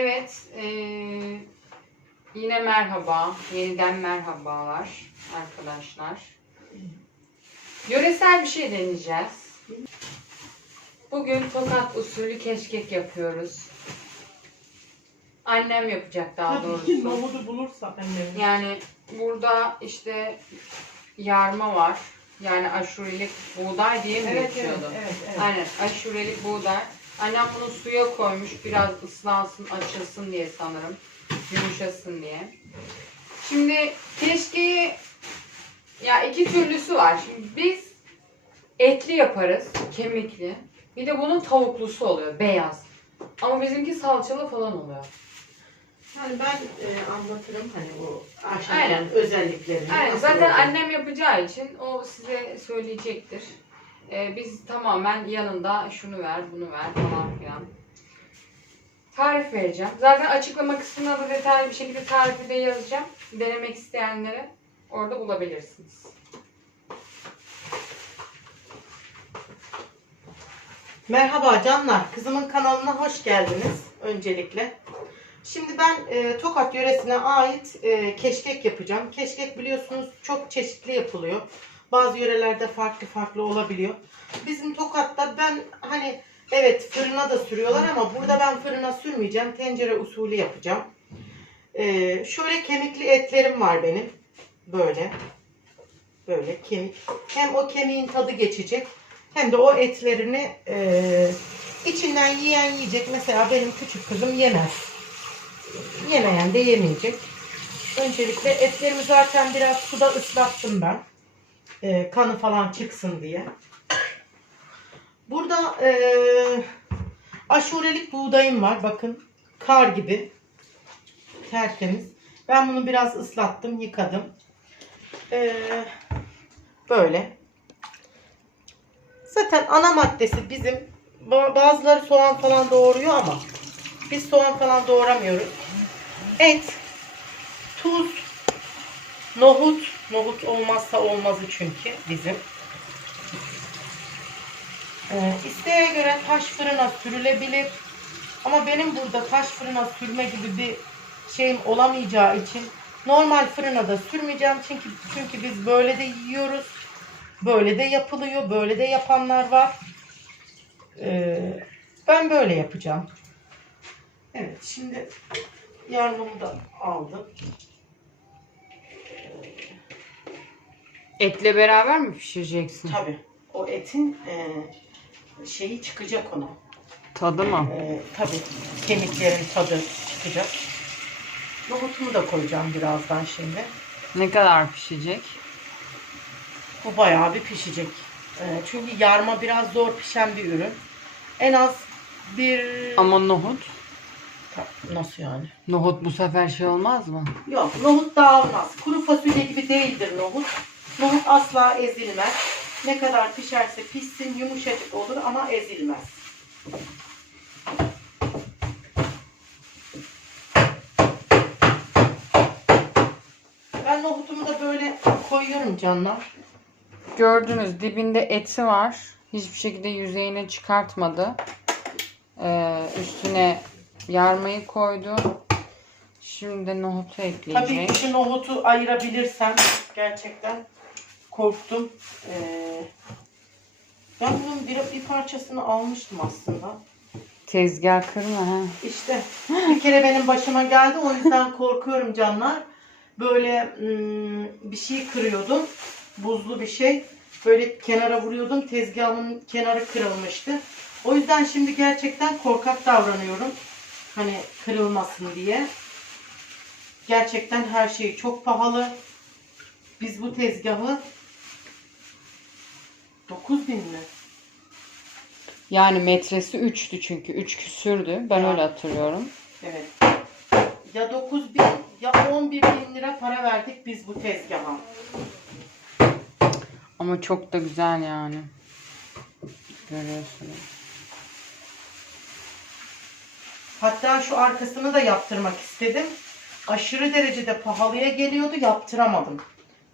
Evet, eee, yine merhaba, yeniden merhabalar arkadaşlar. Yöresel bir şey deneyeceğiz. Bugün tokat usulü keşkek yapıyoruz. Annem yapacak daha Tabii ki doğrusu. nohudu bulursak annem. Yani burada işte yarma var. Yani aşurelik buğday diye mi Evet, evet, geçiyordu? evet, evet. Aynen aşurelik buğday. Annem bunu suya koymuş biraz ıslansın açılsın diye sanırım. Yumuşasın diye. Şimdi keşke ya iki türlüsü var. Şimdi biz etli yaparız, kemikli. Bir de bunun tavuklusu oluyor, beyaz. Ama bizimki salçalı falan oluyor. Yani ben e, anlatırım hani bu Aynen. aşağıdan özelliklerini. Aynen. Zaten annem yapacağı için o size söyleyecektir. Ee, biz tamamen yanında şunu ver, bunu ver falan filan. Tarif vereceğim. Zaten açıklama kısmına da detaylı bir şekilde tarifi de yazacağım. Denemek isteyenlere orada bulabilirsiniz. Merhaba canlar. Kızımın kanalına hoş geldiniz öncelikle. Şimdi ben e, Tokat yöresine ait e, keşkek yapacağım. Keşkek biliyorsunuz çok çeşitli yapılıyor. Bazı yörelerde farklı farklı olabiliyor. Bizim Tokat'ta ben hani evet fırına da sürüyorlar ama burada ben fırına sürmeyeceğim. Tencere usulü yapacağım. E, şöyle kemikli etlerim var benim. Böyle. Böyle kemik. Hem o kemiğin tadı geçecek hem de o etlerini e, içinden yiyen yiyecek. Mesela benim küçük kızım yemez. Yemeyen de yemeyecek. Öncelikle etlerimi zaten biraz suda ıslattım ben. E, kanı falan çıksın diye. Burada e, aşurelik buğdayım var. Bakın kar gibi. Tertemiz. Ben bunu biraz ıslattım, yıkadım. E, böyle. Zaten ana maddesi bizim ba- bazıları soğan falan doğuruyor ama biz soğan falan doğramıyoruz. Et, tuz, nohut. Nohut olmazsa olmazı çünkü bizim. Ee, isteğe göre taş fırına sürülebilir. Ama benim burada taş fırına sürme gibi bir şeyim olamayacağı için normal fırına da sürmeyeceğim. Çünkü çünkü biz böyle de yiyoruz. Böyle de yapılıyor. Böyle de yapanlar var. Ee, ben böyle yapacağım. Evet şimdi yarmamı da aldım. Etle beraber mi pişireceksin? Tabii o etin e, şeyi çıkacak ona. Tadı mı? E, tabii kemiklerin tadı çıkacak. Nohutumu da koyacağım birazdan şimdi. Ne kadar pişecek? Bu bayağı bir pişecek. E, çünkü yarma biraz zor pişen bir ürün. En az bir... Ama nohut? Nasıl yani? Nohut bu sefer şey olmaz mı? Yok nohut dağılmaz. Kuru fasulye gibi değildir nohut. Nohut asla ezilmez. Ne kadar pişerse pişsin yumuşacık olur ama ezilmez. Ben nohutumu da böyle koyuyorum canlar. Gördünüz dibinde eti var. Hiçbir şekilde yüzeyine çıkartmadı. Ee, üstüne yarmayı koydu. Şimdi de nohutu Tabii ekleyecek. ki şu nohutu ayırabilirsem gerçekten korktum. Ee, ben bunun bir, bir parçasını almıştım aslında. Tezgah kırma ha. İşte bir kere benim başıma geldi o yüzden korkuyorum canlar. Böyle hmm, bir şey kırıyordum. Buzlu bir şey. Böyle kenara vuruyordum. Tezgahımın kenarı kırılmıştı. O yüzden şimdi gerçekten korkak davranıyorum. Hani kırılmasın diye. Gerçekten her şey çok pahalı. Biz bu tezgahı 9000 mi? Yani metresi 3'tü çünkü. 3 küsürdü. Ben öyle hatırlıyorum. Evet. Ya 9 bin ya 11 bin lira para verdik biz bu tezgaha. Ama çok da güzel yani. Görüyorsunuz. Hatta şu arkasını da yaptırmak istedim. Aşırı derecede pahalıya geliyordu yaptıramadım.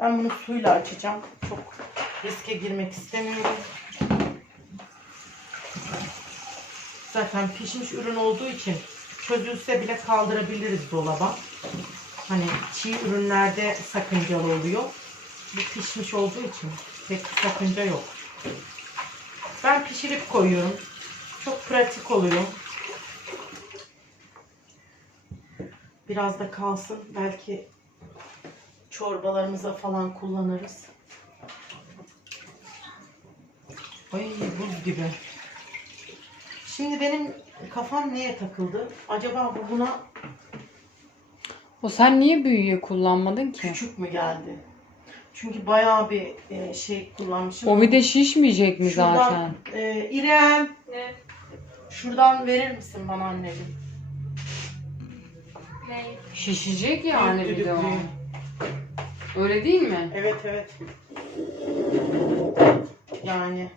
Ben bunu suyla açacağım. Çok riske girmek istemiyorum. Zaten pişmiş ürün olduğu için çözülse bile kaldırabiliriz dolaba. Hani çiğ ürünlerde sakıncalı oluyor. Bu pişmiş olduğu için pek sakınca yok. Ben pişirip koyuyorum. Çok pratik oluyor. Biraz da kalsın. Belki çorbalarımıza falan kullanırız. Ay buz gibi. Şimdi benim kafam neye takıldı? Acaba bu buna O sen niye büyüğü kullanmadın ki? küçük mü geldi? Çünkü bayağı bir e, şey kullanmışım. O bir de şişmeyecek mi Şuradan, zaten? e, İrem Ne? şuradan verir misin bana anneciğim? Ne? Şişecek yani bir de o. düdüklüyü. Öyle değil mi? Evet evet. Yani.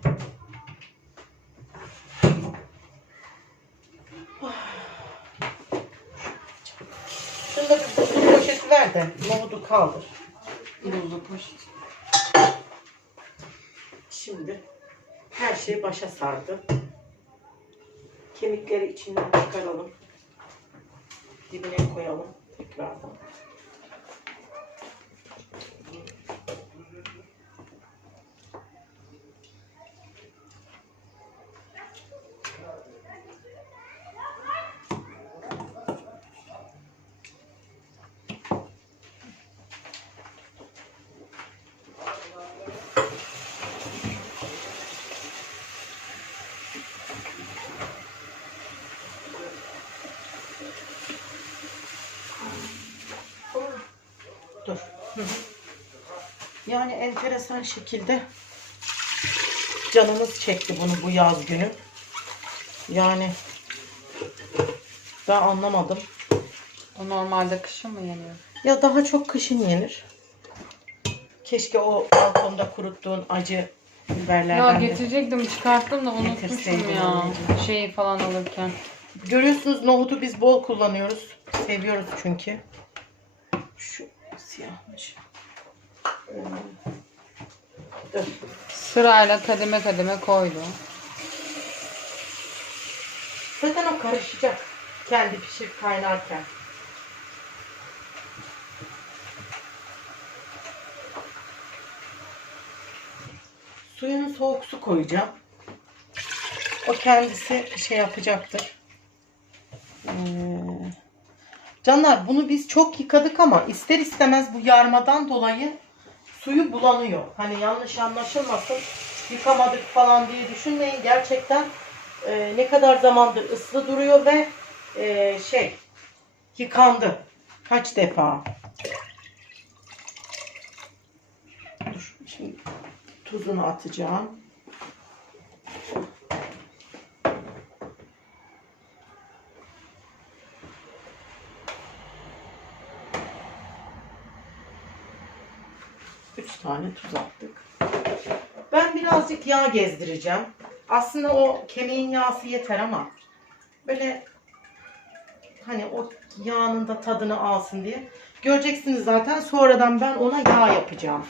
Şunu da bir buzlu de nohudu kaldır. Buzlu poşet. Şimdi her şey başa sardı. Kemikleri içinden çıkaralım. Dibine koyalım tekrardan. Dur. Hı. Yani enteresan şekilde canımız çekti bunu bu yaz günü. Yani ben anlamadım. O normalde kışın mı yeniyor? Ya daha çok kışın yenir. Keşke o balkonda kuruttuğun acı Ya biberlerden de. getirecektim çıkarttım da unutmuşum Getirseydin ya. anneciğim. Şeyi falan alırken. Görüyorsunuz nohudu biz bol kullanıyoruz. Seviyoruz çünkü. Dur. Sırayla kademe kademe koydu. Zaten o karışacak. Kendi pişirip kaynarken. Suyunu soğuk su koyacağım. O kendisi şey yapacaktır. Ee, canlar bunu biz çok yıkadık ama ister istemez bu yarmadan dolayı suyu bulanıyor. Hani yanlış anlaşılmasın yıkamadık falan diye düşünmeyin. Gerçekten e, ne kadar zamandır ıslı duruyor ve e, şey yıkandı. Kaç defa. Dur şimdi tuzunu atacağım. Tane tuz attık. Ben birazcık yağ gezdireceğim. Aslında o kemiğin yağsı yeter ama böyle hani o yağının da tadını alsın diye. Göreceksiniz zaten sonradan ben ona yağ yapacağım.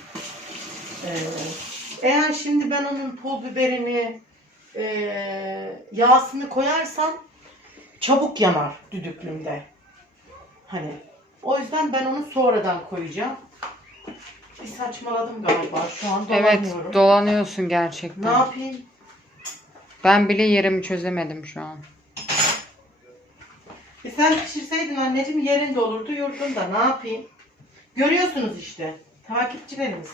Ee, eğer şimdi ben onun pul biberini e, yağsını koyarsam çabuk yanar düdüklümde. Hani o yüzden ben onu sonradan koyacağım. Bir saçmaladım galiba. Şu an Evet dolanıyorum. dolanıyorsun ne gerçekten. yapayım? Ben bile yerimi çözemedim şu an. E sen pişirseydin anneciğim yerinde olurdu yurdunda. Ne yapayım? Görüyorsunuz işte takipçilerimiz.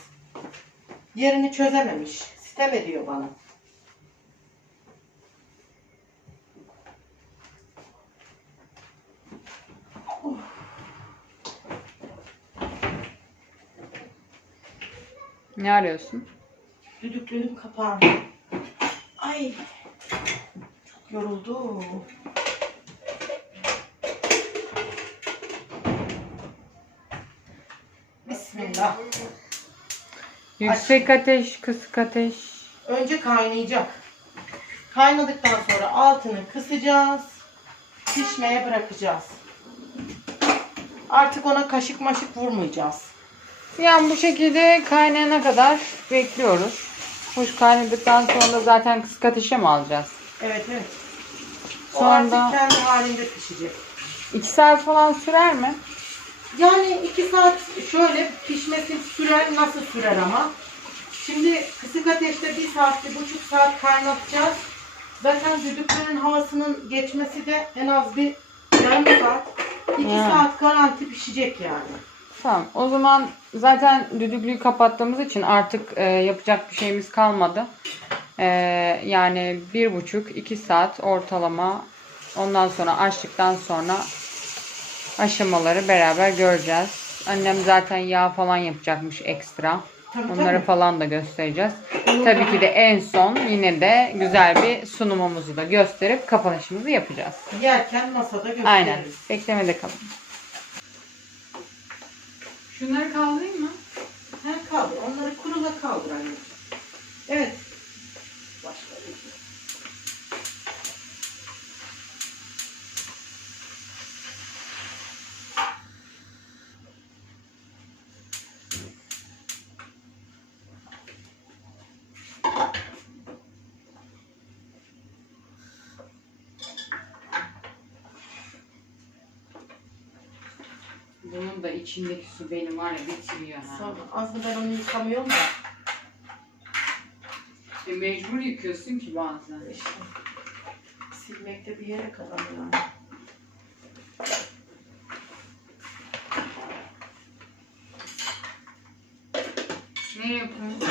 Yerini çözememiş. Sitem ediyor bana. Ne arıyorsun? Düdüklünün kapağı. Ay. Çok yoruldu. Bismillah. Yüksek ateş, kısık ateş. Önce kaynayacak. Kaynadıktan sonra altını kısacağız. Pişmeye bırakacağız. Artık ona kaşık maşık vurmayacağız. Yani bu şekilde kaynayana kadar bekliyoruz. Hoş kaynadıktan sonra zaten kısık ateşe mi alacağız? Evet evet. O Sonra artık kendi halinde pişecek. 2 saat falan sürer mi? Yani iki saat şöyle pişmesi sürer nasıl sürer ama. Şimdi kısık ateşte bir saat, bir buçuk saat kaynatacağız. Zaten düdüklerin havasının geçmesi de en az bir yarım saat. iki Yani. saat garanti pişecek yani. Tamam. O zaman zaten düdüklüyü kapattığımız için artık e, yapacak bir şeyimiz kalmadı. E, yani bir buçuk, iki saat ortalama. Ondan sonra açtıktan sonra aşamaları beraber göreceğiz. Annem zaten yağ falan yapacakmış ekstra. Tabii, Onları tabii. falan da göstereceğiz. Tabii ki de en son yine de güzel bir sunumumuzu da gösterip kapanışımızı yapacağız. Yerken masada gösteririz. Aynen. Beklemede kalın. Şunları kaldırayım mı? Ha, kaldır. Onları kurula kaldır anneciğim. Evet. Da içindeki su benim var ya bitiriyor ha. Aslında ben onu yıkamıyorum da. E mecbur yıkıyorsun ki bazen. İşte silmekte bir yere kadar yani. Ne yapıyorsun?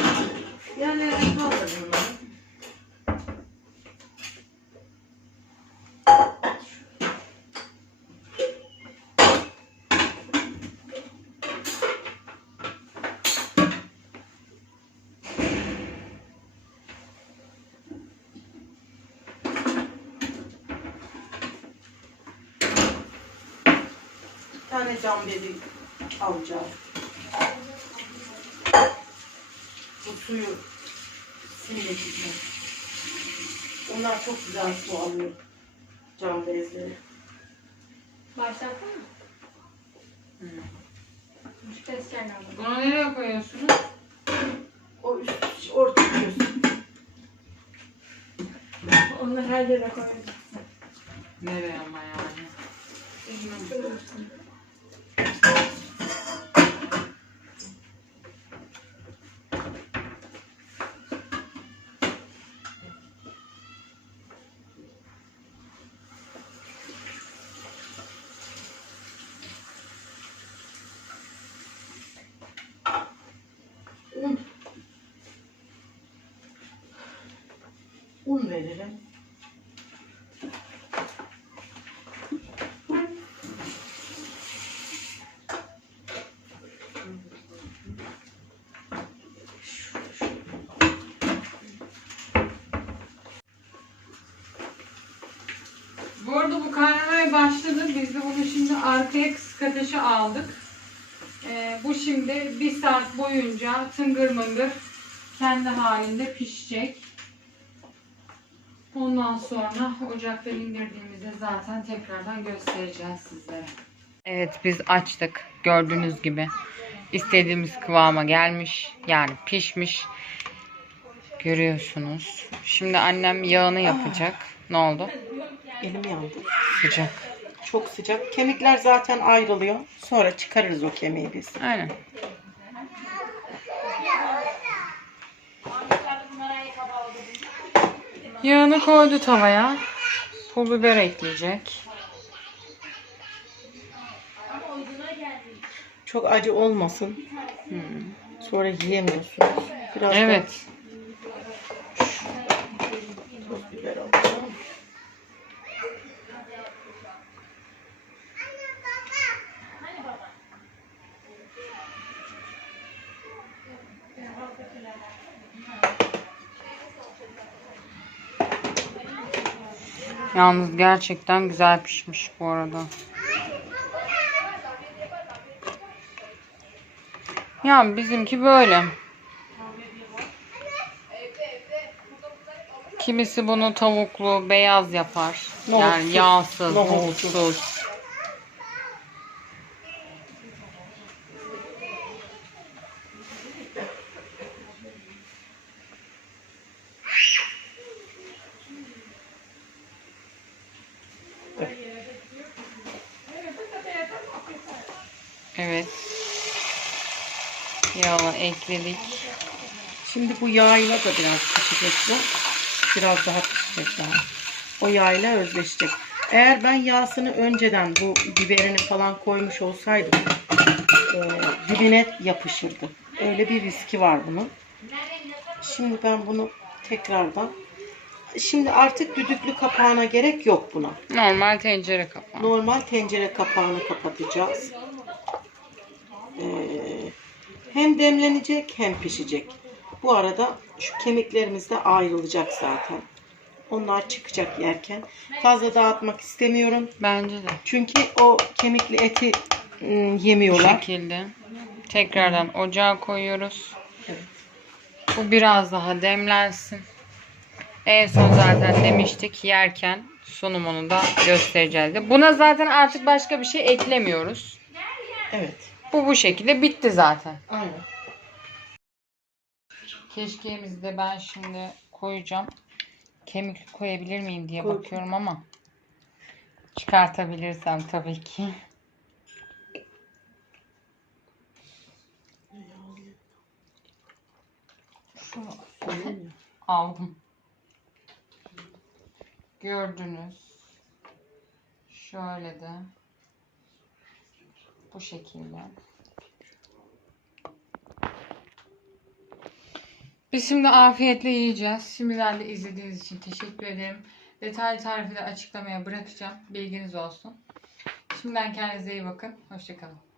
Yerlerine kaldır bunları. Tane cam bezi alacağız. Bu suyu için. Onlar çok güzel su alıyor. Cam bezleri. Başlattın mı? Gelmedi. Bunu nereye koyuyorsunuz? O üst orta diyorsun. Onları her yere koydum. Nereye ama yani? Un. Un verelim. Bu arada bu kaynamaya başladı. Biz de bunu şimdi arkaya kısık ateşe aldık. Ee, bu şimdi bir saat boyunca tıngır mıngır kendi halinde pişecek. Ondan sonra ocaktan indirdiğimizde zaten tekrardan göstereceğiz sizlere. Evet biz açtık. Gördüğünüz gibi istediğimiz kıvama gelmiş. Yani pişmiş. Görüyorsunuz. Şimdi annem yağını yapacak. Ne oldu? Elim yandı. Sıcak. Çok sıcak. Kemikler zaten ayrılıyor. Sonra çıkarırız o kemiği biz. Aynen. Yağını koydu tavaya. Pul biber ekleyecek. Çok acı olmasın. Hmm. Sonra yiyemiyorsunuz. Biraz da Evet. toz Yalnız gerçekten güzel pişmiş bu arada. Ya bizimki böyle. Kimisi bunu tavuklu, beyaz yapar. Yani Nohutsuz. yağsız, Nohutsuz. nohutsuz. Evet. Ekledik. Şimdi bu yağıyla da biraz pişecek bu. Biraz daha pişecek daha. O yağıyla özleşecek. Eğer ben yağsını önceden bu biberini falan koymuş olsaydım e, dibine yapışırdı. Öyle bir riski var bunun. Şimdi ben bunu tekrardan Şimdi artık düdüklü kapağına gerek yok buna. Normal tencere kapağı. Normal tencere kapağını kapatacağız. Hem demlenecek hem pişecek. Bu arada şu kemiklerimiz de ayrılacak zaten. Onlar çıkacak yerken. Fazla dağıtmak istemiyorum. Bence de. Çünkü o kemikli eti ım, Bu yemiyorlar. şekilde. Tekrardan ocağa koyuyoruz. Evet. Bu biraz daha demlensin. En son zaten demiştik yerken sunumunu da göstereceğiz. de. Buna zaten artık başka bir şey eklemiyoruz. Evet. Bu bu şekilde bitti zaten. Aynen. Keşkeğimizi de ben şimdi koyacağım. Kemik koyabilir miyim diye Koy. bakıyorum ama çıkartabilirsem tabii ki. Şunu aldım. Gördünüz. Şöyle de bu şekilde. Biz şimdi afiyetle yiyeceğiz. Şimdiden de izlediğiniz için teşekkür ederim. Detaylı tarifi de açıklamaya bırakacağım. Bilginiz olsun. Şimdiden kendinize iyi bakın. Hoşçakalın.